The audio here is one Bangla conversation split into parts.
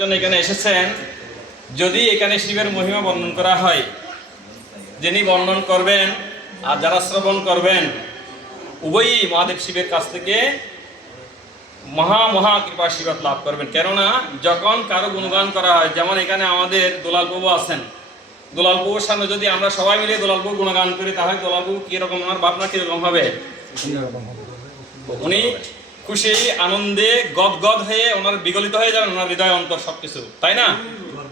জন্য এখানে এসেছেন। যদি এখানে শিবের মহিমা বর্ণন করা হয়, যিনি বর্ণন করবেন আর যারা শ্রবণ করবেন উভয়ই মহাদেব শিবের কাছ থেকে মহা কৃপা আশীর্বাদ লাভ করবেন। কেননা যখন কারো গুণগান করা হয়, যেমন এখানে আমাদের দুলাল বাবু আছেন, দুলাল বাবুর সামনে যদি আমরা সবাই মিলে দুলাল বাবু গুণগান করি, তাহলে দুলাল বাবু কিরকম, ওনার ভাবনা কিরকম হবে? উনি খুশি আনন্দে গদগদ হয়ে ওনার বিগলিত হয়ে যাবেন, ওনার হৃদয় অন্তর সবকিছু, তাই না?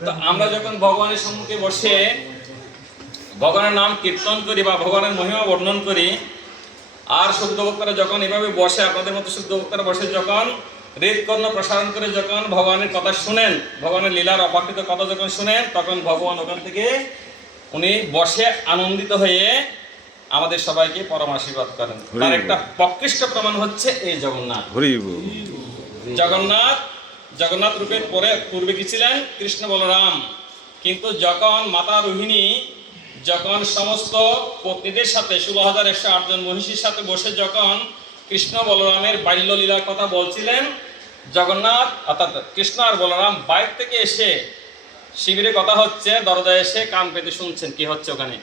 তো আমরা যখন ভগবানের সম্মুখে বসে ভগবানের নাম কীর্তন করি বা ভগবানের মহিমা বর্ণন করি, আর শুদ্ধ ভক্তরা যখন এভাবে বসে, আপনাদের মতো শুদ্ধ ভক্তরা বসে যখন হৃদকর্ণ প্রসারণ করে যখন ভগবানের কথা শুনেন, ভগবানের লীলার অপাকৃত কথা যখন শুনেন, তখন ভগবান ওখান থেকে উনি বসে আনন্দিত হয়ে আমাদের সবাইকে পরম আশীর্বাদ করেন। তার একটা প্রকৃষ্ট প্রমাণ হচ্ছে এই জগন্নাথ। জগন্নাথ রূপের পূর্বে কি ছিলেন? কৃষ্ণ বলরাম। কিন্তু যখন মাতা রোহিণী যখন সমস্ত পত্নীদের সাথে 16,108 জন মহিষীর সাথে বসে যখন কৃষ্ণ বলরামের বাল্যলীলার কথা বলছিলেন, জগন্নাথ অর্থাৎ কৃষ্ণ আর বলরাম বাইরে থেকে এসে শিবিরে কথা হচ্ছে, দরজায় এসে কান পেতে শুনছেন কি হচ্ছে ওখানে।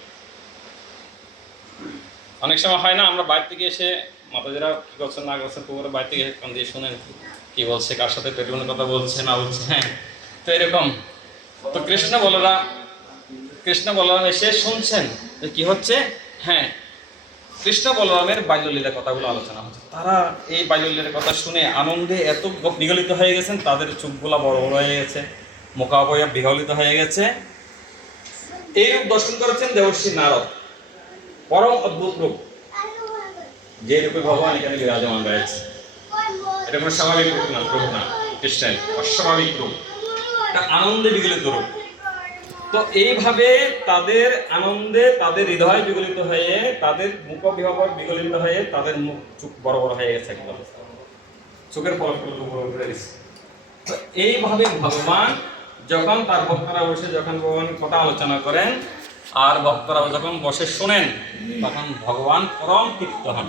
অনেক সময় হয় না, আমরা বাইরে থেকে এসে মাতাজিরা কি করছেন না করছেন, পুকুরে বাইরে থেকে কান দিয়ে শুনেন কি বলছে, কার সাথে টেলিফোনে কথা বলছে না বলছে। হ্যাঁ, তো এরকম। তো কৃষ্ণ বলরাম এসে শুনছেন যে কি হচ্ছে। হ্যাঁ, কৃষ্ণ বলরামের বাল্যলীলার কথাগুলো আলোচনা হচ্ছে। তারা এই বাল্যলীলার কথা শুনে আনন্দে এত বিগলিত হয়ে গেছেন, তাদের চোখগুলা বড় বড় হয়ে গেছে, মুখাবয়ব বিগলিত হয়ে গেছে। এই রূপ দর্শন করেছেন দেবর্ষি নারদ, পরম অদ্ভুত রূপ, যে রূপে ভগবান এখানে বিরাজমান রয়েছে। এটা কোনো স্বাভাবিক রূপ না, কৃষ্ণের অস্বাভাবিক রূপ, এটা আনন্দে বিগলিত রূপ। তো এইভাবে তাদের আনন্দে তাদের হৃদয় বিগলিত হয়ে, তাদের মুখ বিভাবর বিগলিত হয়ে, তাদের মুখ চোখ বড় বড় হয়ে গেছে, একদম চোখের পলকগুলো বড় করে দিচ্ছে। তো এইভাবে ভগবান যখন তার ভক্তরা বসে যখন ভগবানের কথা আলোচনা করেন আর ভক্তরা যখন বসে শোনেন, তখন ভগবান পরম তৃপ্ত হন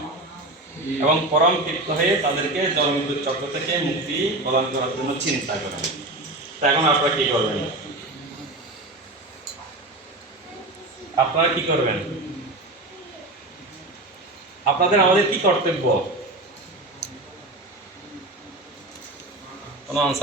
এবং পরম তৃপ্ত হয়ে তাদেরকে জলবিদ্যুৎ চক্র থেকে মুক্তি প্রদান করার জন্য চিন্তা করেন। তা এখন আপনারা কি করবেন? আপনারা কি করবেন? আপনাদের আমাদের কি কর্তব্য? কোনো আনসার